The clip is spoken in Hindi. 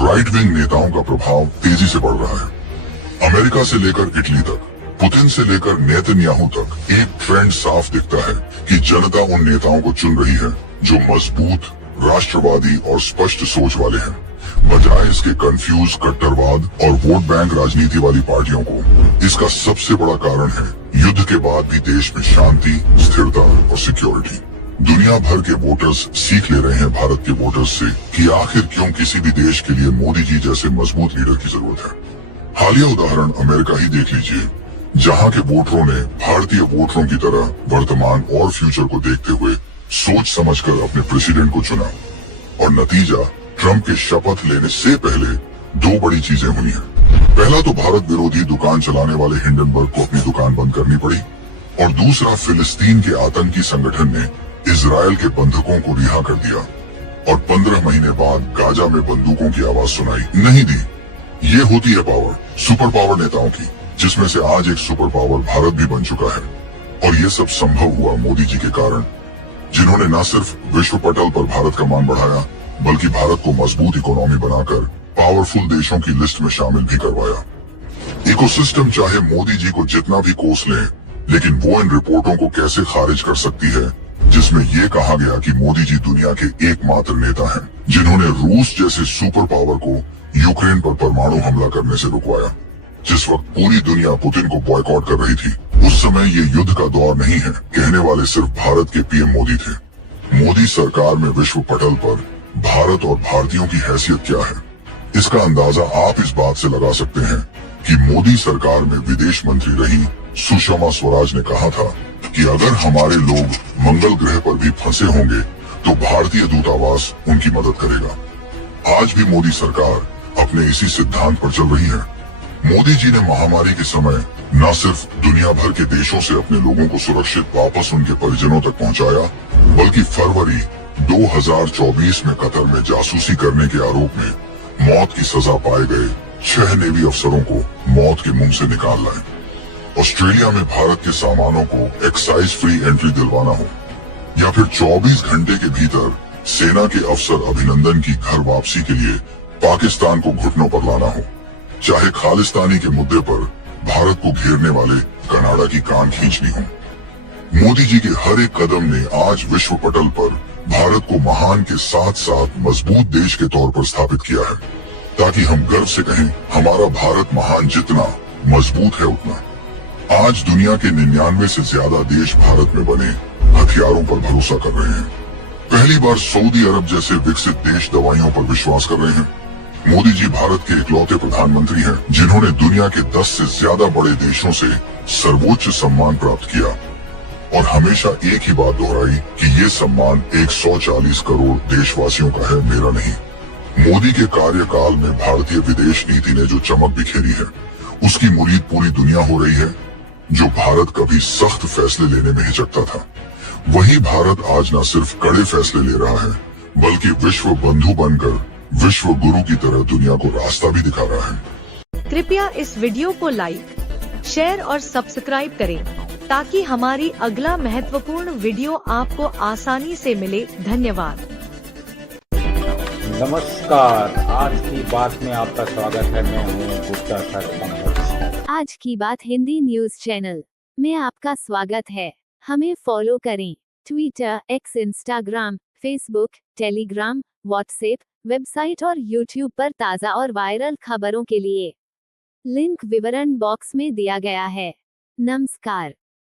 राइट विंग नेताओं का प्रभाव तेजी से बढ़ रहा है। अमेरिका से लेकर इटली तक, पुतिन से लेकर नेतन्याहू तक एक ट्रेंड साफ दिखता है कि जनता उन नेताओं को चुन रही है जो मजबूत, राष्ट्रवादी और स्पष्ट सोच वाले हैं, बजाय इसके कंफ्यूज कट्टरवाद और वोट बैंक राजनीति वाली पार्टियों को। इसका सबसे बड़ा कारण है युद्ध के बाद भी देश में शांति, स्थिरता और सिक्योरिटी। दुनिया भर के वोटर्स सीख ले रहे हैं भारत के वोटर्स से कि आखिर क्यों किसी भी देश के लिए मोदी जी जैसे मजबूत लीडर की जरूरत है। हालिया उदाहरण अमेरिका ही देख लीजिए, जहां के वोटरों ने भारतीय वोटरों की तरह वर्तमान और फ्यूचर को देखते हुए सोच समझकर अपने प्रेसिडेंट को चुना, और नतीजा ट्रंप के शपथ लेने से पहले दो बड़ी चीजें हुई हैं। पहला तो भारत विरोधी दुकान चलाने वाले हिंडनबर्ग को अपनी दुकान बंद करनी पड़ी, और दूसरा फिलिस्तीन के आतंकी संगठन ने इजराइल के बंधकों को रिहा कर दिया और 15 महीने बाद गाजा में बंदूकों की आवाज सुनाई नहीं दी। ये होती है पावर, सुपर पावर नेताओं की, जिसमें से आज एक सुपर पावर भारत भी बन चुका है। और ये सब संभव हुआ मोदी जी के कारण, जिन्होंने न सिर्फ विश्व पटल पर भारत का मान बढ़ाया, बल्कि भारत को मजबूत इकोनॉमी बनाकर पावरफुल देशों की लिस्ट में शामिल भी करवाया। इकोसिस्टम चाहे मोदी जी को जितना भी कोस ले, लेकिन वो इन रिपोर्टों को कैसे खारिज कर सकती है जिसमें ये कहा गया कि मोदी जी दुनिया के एकमात्र नेता हैं जिन्होंने रूस जैसे सुपर पावर को यूक्रेन पर परमाणु हमला करने से रुकवाया। जिस वक्त पूरी दुनिया पुतिन को बॉयकॉट कर रही थी, उस समय ये युद्ध का दौर नहीं है, कहने वाले सिर्फ भारत के पीएम मोदी थे। मोदी सरकार में विश्व पटल पर भारत और भारतीयों की हैसियत क्या है, इसका अंदाजा आप इस बात से लगा सकते हैं कि मोदी सरकार में विदेश मंत्री रही सुषमा स्वराज ने कहा था कि अगर हमारे लोग मंगल ग्रह पर भी फंसे होंगे तो भारतीय दूतावास उनकी मदद करेगा। आज भी मोदी सरकार अपने इसी सिद्धांत पर चल रही है। मोदी जी ने महामारी के समय न सिर्फ दुनिया भर के देशों से अपने लोगों को सुरक्षित वापस उनके परिजनों तक पहुंचाया, बल्कि फरवरी 2024 में कतर में जासूसी करने के आरोप में मौत की सजा पाए गए 6 नेवी अफसरों को मौत के मुंह से निकाल लाए। ऑस्ट्रेलिया में भारत के सामानों को एक्साइज फ्री एंट्री दिलवाना हो, या फिर 24 घंटे के भीतर सेना के अफसर अभिनंदन की घर वापसी के लिए पाकिस्तान को घुटनों पर लाना हो, चाहे खालिस्तानी के मुद्दे पर भारत को घेरने वाले कनाडा की कान खींचनी हो। मोदी जी के हर एक कदम ने आज विश्व पटल पर भारत को महान के साथ साथ मजबूत देश के तौर पर स्थापित किया है, ताकि हम गर्व से कहें हमारा भारत महान जितना मजबूत है उतना। आज दुनिया के 99 से ज्यादा देश भारत में बने हथियारों पर भरोसा कर रहे हैं। पहली बार सऊदी अरब जैसे विकसित देश दवाइयों पर विश्वास कर रहे हैं। मोदी जी भारत के इकलौते प्रधानमंत्री हैं जिन्होंने दुनिया के 10 से ज्यादा बड़े देशों से सर्वोच्च सम्मान प्राप्त किया, और हमेशा एक ही बात दोहराई कि ये सम्मान 140 करोड़ देशवासियों का है, मेरा नहीं। मोदी के कार्यकाल में भारतीय विदेश नीति ने जो चमक बिखेरी है, उसकी मुरीद पूरी दुनिया हो रही है। जो भारत कभी सख्त फैसले लेने में हिचकता था, वही भारत आज न सिर्फ कड़े फैसले ले रहा है, बल्कि विश्व बंधु बनकर विश्व गुरु की तरह दुनिया को रास्ता भी दिखा रहा है। कृपया इस वीडियो को लाइक, शेयर और सब्सक्राइब करें, ताकि हमारी अगला महत्वपूर्ण वीडियो आपको आसानी से मिले। धन्यवाद। नमस्कार, आज की बात में आपका स्वागत है। मैं हूँ गुप्ता सर। आज की बात हिंदी न्यूज चैनल में आपका स्वागत है। हमें फॉलो करें Twitter, x, Instagram, Facebook, Telegram, WhatsApp, website और यूट्यूब पर ताज़ा और वायरल खबरों के लिए। लिंक विवरण बॉक्स में दिया गया है। नमस्कार।